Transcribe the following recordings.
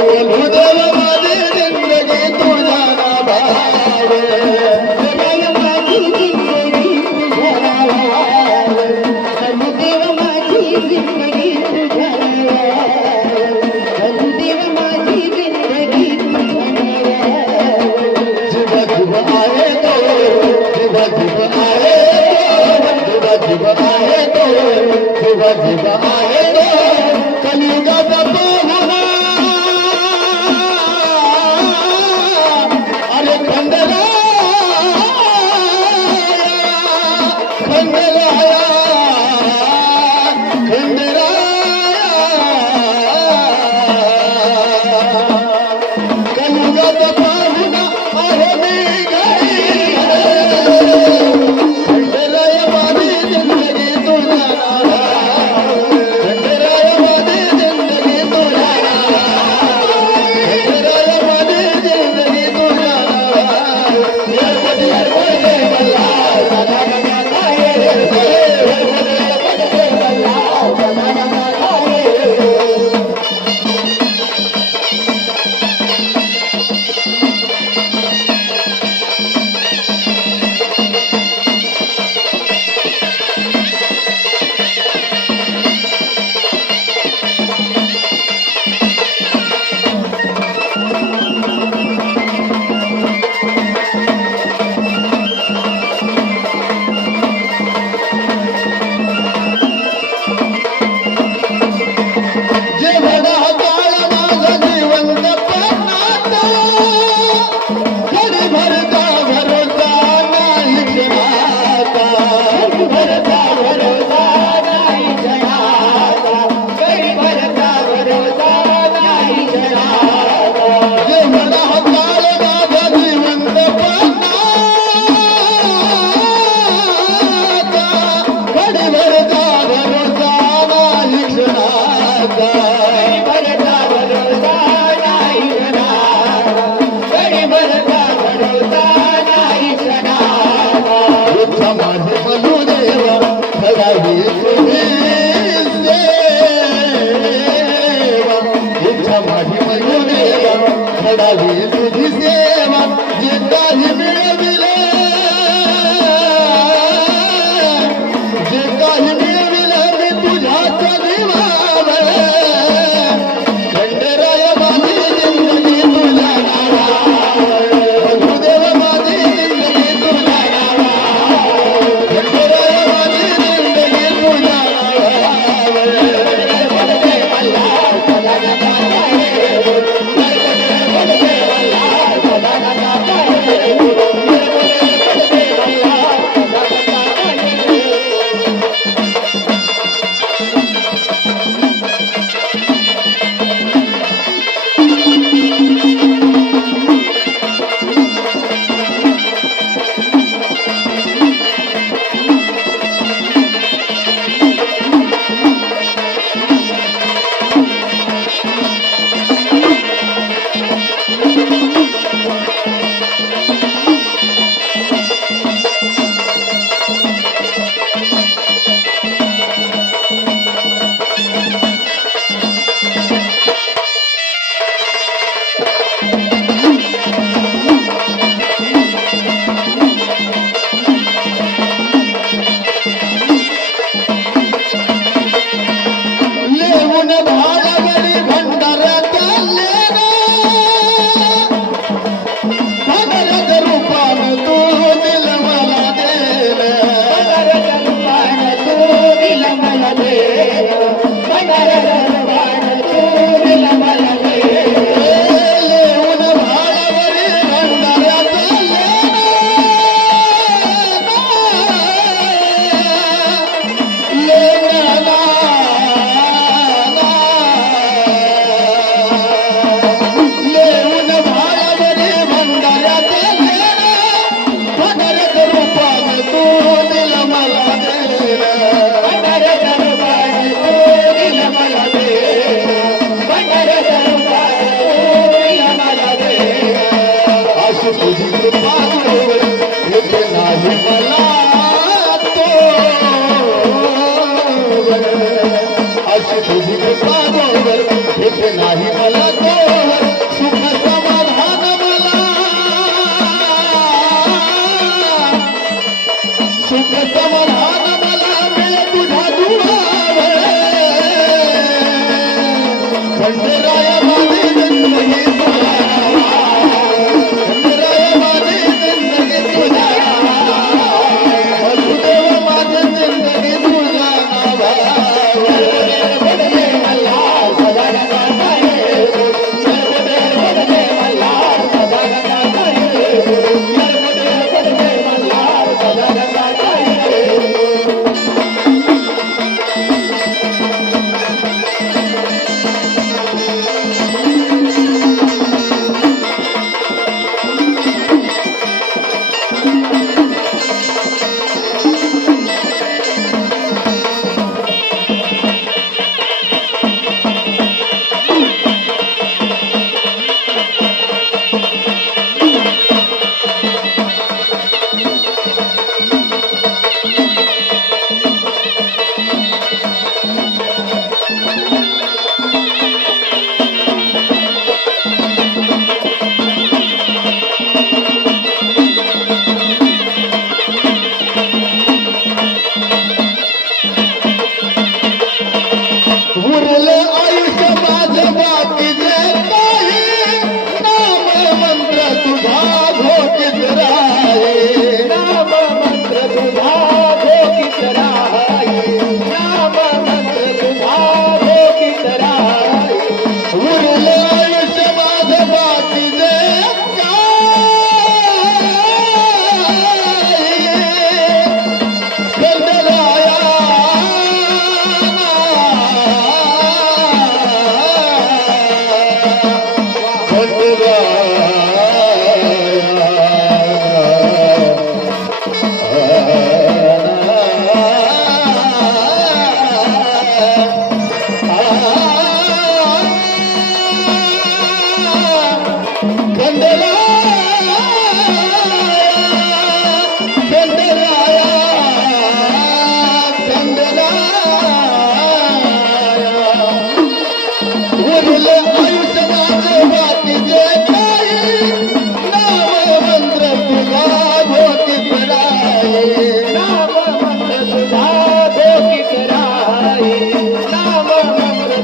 বলব ಬಂಗಲ படவில்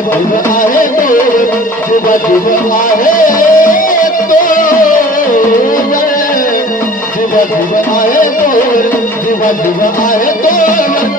بج آهي آئي آهي توهان آهي تو